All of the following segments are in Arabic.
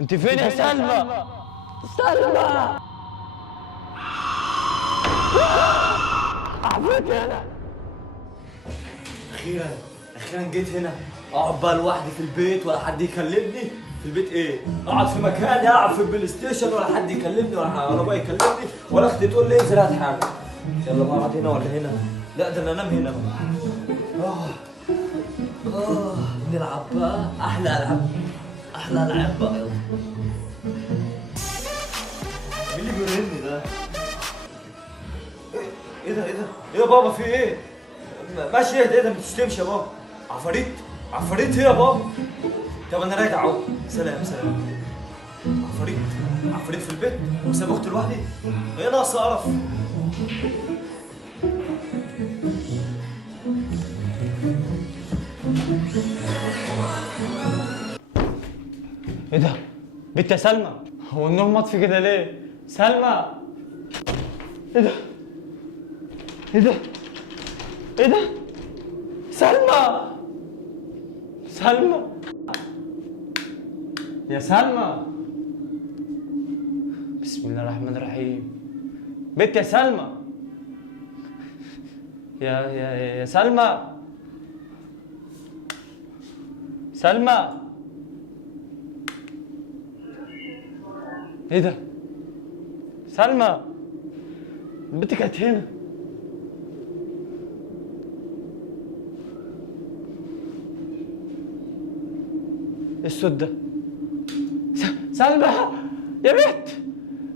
انت فين يا سلمى؟ سلمى عفريت هنا. اخيرا جيت هنا. اقعد بقى لوحدي في البيت ولا حد يكلمني. في البيت ايه؟ اقعد في مكاني، اقعد في البلاي ستيشن ولا حد يكلمني ولا ابويا يكلمني ولا اختي تقول لي انزل هات حاجه. يلا بقى اقعد هنا ولا هنا؟ لا ده انا انام هنا بقى. نلعب بقى احلى العاب. احلى العاب بقى. يلا مين اللي بيرني ده؟ ايه ده؟ ايه يا بابا في ايه؟ ماشي ايه ده ما تشتمش يا بابا. عفاريت ايه يا بابا؟ طب انا راجع اهو. سلام. عفاريت في البيت وساب اختي لوحدي؟ ايه ناقص قرف؟ ايه ده؟ بنت يا سلمى، هو النور مطفي كده ليه؟ سلمى ايه ده؟ سلمى يا سلمى، بسم الله الرحمن الرحيم. بنت يا سلمى، يا سلمى ايه ده؟ سلمى البنت كانت هنا. ايه الصوت ده؟ سلمى يا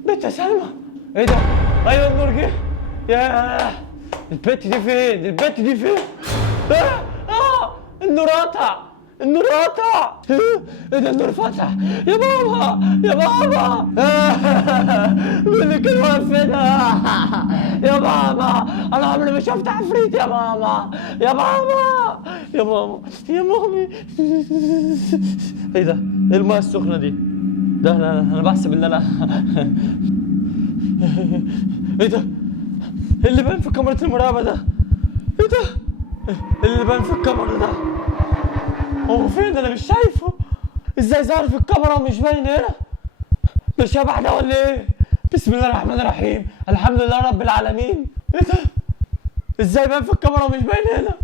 بنت يا سلمى، ايه ده؟ ايوه النور جه. ياه البنت دي فين؟ النور قطع. ايه ده؟ النور فتح يا بابا. مين اللي كان واقف هنا؟ يا بابا انا عمري ما شفت عفريت يا ماما. يا مامي. ايه ده؟ ايه الماء السخنه دي؟ ده انا بحسب ان انا ايه ده؟ ايه اللي باين في كاميرا المراقبه ده؟ ايه ده؟ ايه اللي باين في الكاميرا ده؟ هو فين؟ انا مش شايفه. ازاي ظهر في الكاميرا ومش باين هنا؟ ده شبح ده ولا ايه؟ بسم الله الرحمن الرحيم، الحمد لله رب العالمين. ايه ده؟ ازاي باين في الكاميرا ومش باين هنا؟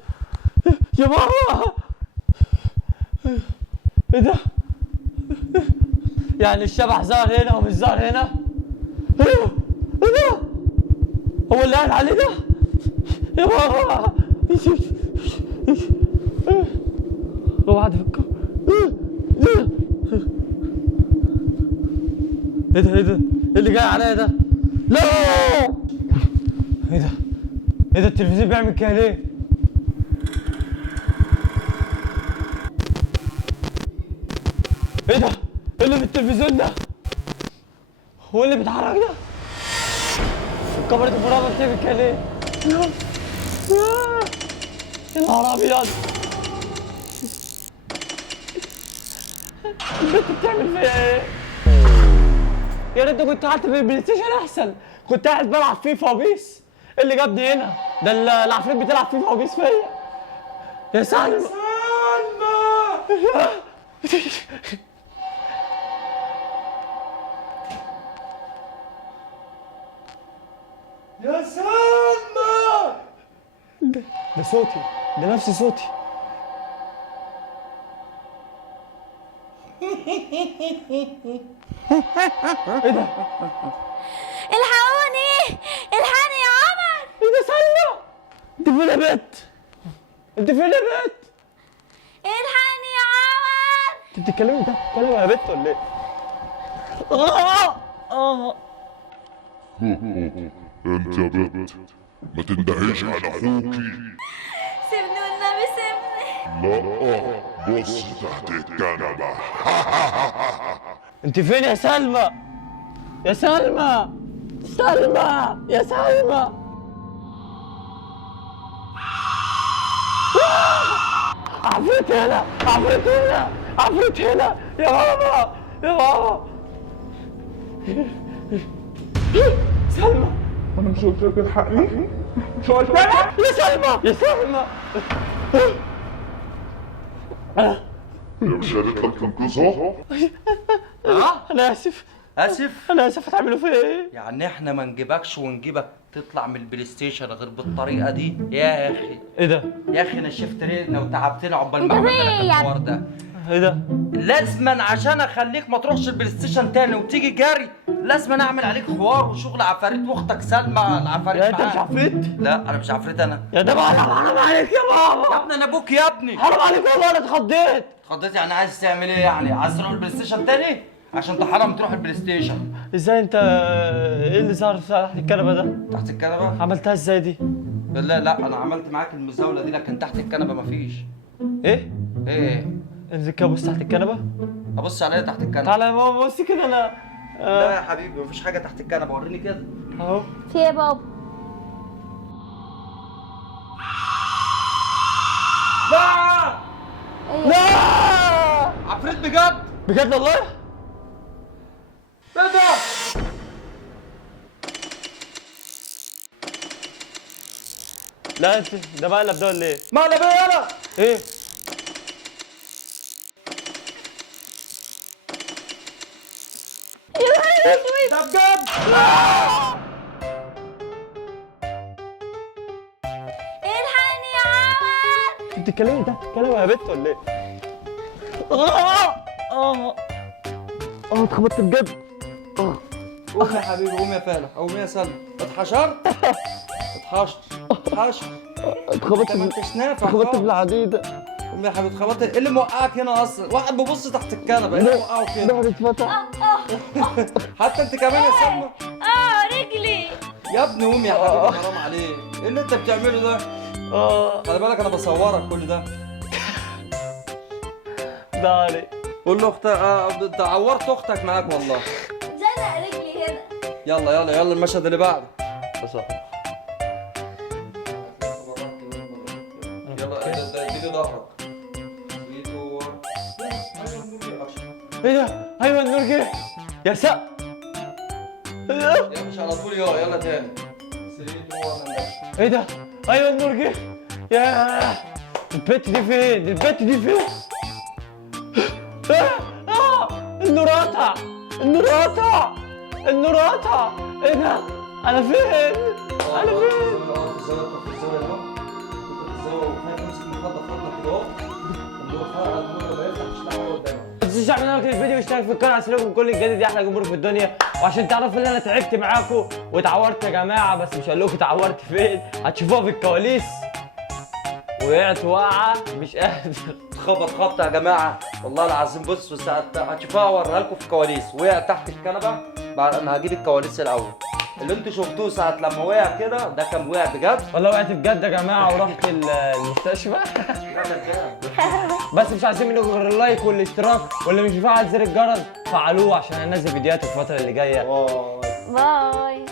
يا بابا ايه ده؟ يعني الشبح ظهر هنا ومش ظهر هنا؟ ايه ده؟ هو اللي قال عليه ده؟ يا بابا هو قاعد في الكاميرا. ايه ده؟ ايه اللي جاي عليا ده؟ لا ايه ده؟ التلفزيون بيعمل كده ليه؟ ايه ده؟ ايه اللي في التلفزيون ده؟ هو اللي بيتحرك ده؟ كاميرا المراقبة بتعمل كده ليه؟ يا نهار ابيض، البنت بتعمل فيا ايه؟ يا ريت كنت قعدت في البلاي ستيشن احسن، كنت قاعد بلعب فيفا وبيس. ايه اللي جابني هنا؟ ده العفريت بتلعب فيفا وبيس فيا. يا سلمى يا سلمى ده صوتي، ده نفس صوتي. ايه ده؟ الحقوني يا عمر. ايه ده سلمى؟ انت فين يا بنت؟ الحقني يا عمر. انت بتتكلمي يا بنت ولا ايه؟ انت يا بنت ما تندهيش على اخوكي. سيبني والنبي سيبني. لا بص تحت الكنبه. انت فين يا سلمى؟ عفريت هنا يا بابا. سلمى انا مش قلت لك الحقني؟ مش قلت لك؟ يا سلمى هي مش قالت لك تنقذها؟ انا اسف، اسف؟ انا اسف. هتعملوا فيا ايه؟ يعني احنا ما نجيبكش ونجيبك تطلع من البلاي ستيشن غير بالطريقه دي؟ يا اخي ايه ده؟ يا اخي نشفت ريقنا وتعبتنا عقبال ما عملنا لك الحوار ده. ايه ده؟ لازما عشان اخليك ما تروحش البلاي ستيشن تاني وتيجي جري لازما اعمل عليك حوار وشغل عفاريت، واختك سلمى العفاريت يا انت مش معاها. عفريت؟ لا انا مش عفريت انا. يا ده بقى حرام عليك يا يا بابا، ابني انا ابوك يا ابني. حرام عليك والله، انا اتخضيت. اتخضيت يعني؟ عايز تعمل ايه يعني؟ عايز تروح البلاي ستيشن تاني عشان تحرم تروح البلاي ستيشن؟ ازاي انت؟ ايه اللي ظهر تحت الكنبه ده؟ تحت الكنبه؟ عملتها ازاي دي؟ بالله لا انا عملت معاك المزاوله دي، لكن تحت الكنبه مفيش. ايه؟ ايه؟ انزل كده بص تحت الكنبه. ابص عليا تحت الكنبه؟ تعالى يا بابا بص كده انا. لا يا حبيبي مفيش حاجه تحت الكنبه، وريني كده. اهو. في ايه يا بابا؟ لا لا عفريت بجد؟ بجد والله؟ ايه ده؟ لا انت ده مقلب ده ولا ايه؟ مقلب ايه يالا؟ ايه؟ ده بجد؟ الحقني يا عمر. انت بتتكلمي تحت الكنبه يا بت ولا ايه؟ اتخبطت بجد. قوم يا حبيبي، قوم يا فالح، قوم يا سلمى. اتحشرت؟ اتحشت. اتخبطت انت ما انتش نافع اتخبطت خالص. بالعديد. قوم يا حبيبي، اتخبطت. ايه اللي موقعك هنا اصلا؟ واحد بيبص تحت الكنبه، ايه اللي موقعه كده؟ ظهري اتفتح. حتى انت كمان يا سلمى؟ رجلي. يا ابني قوم يا حبيبي، حرام عليك. ايه اللي انت بتعمله ده؟ خلي بالك انا بصورك كل ده. ظهري. قول له اختك انت عورت اختك معاك والله. زنق رجلي هنا. يلا يلا يلا المشهد اللي بعده. يلا اديني ظهرك. ايه ده؟ ايوه النور جه. يا سق. يا مش على طول، يلا تاني. ايه ده؟ ايوه النور جه. ياه البت دي فين؟ البت دي فين؟ النور قطع. النور قطع. النور قطع. ايه ده؟ انا فين؟ انا فين؟ ما تنسوش تعملوا لايك للفيديو واشترك في القناه عشان يوصلكم كل الجديد يا احلى جمهور في الدنيا، وعشان تعرفوا ان انا تعبت معاكم واتعورت يا جماعه، بس مش هقول لكم اتعورت فين، هتشوفوها في الكواليس. وقعت وقعه مش قادر. خبط خبطه يا جماعه والله العظيم. بصوا ساعه هتشوفوها اوريها لكم في الكواليس. وقع تحت الكنبه. بعد انا هجيب الكواليس الاول. اللي انتوا شفتوه ساعه لما وقع كده ده كان وقع بجد. والله وقعت بجد يا جماعه ورحت المستشفى. بس مش عايزين منكم غير اللايك والاشتراك، واللي مش بيفعل زر الجرس فعلوه عشان انزل فيديوهات الفتره اللي جايه. باي.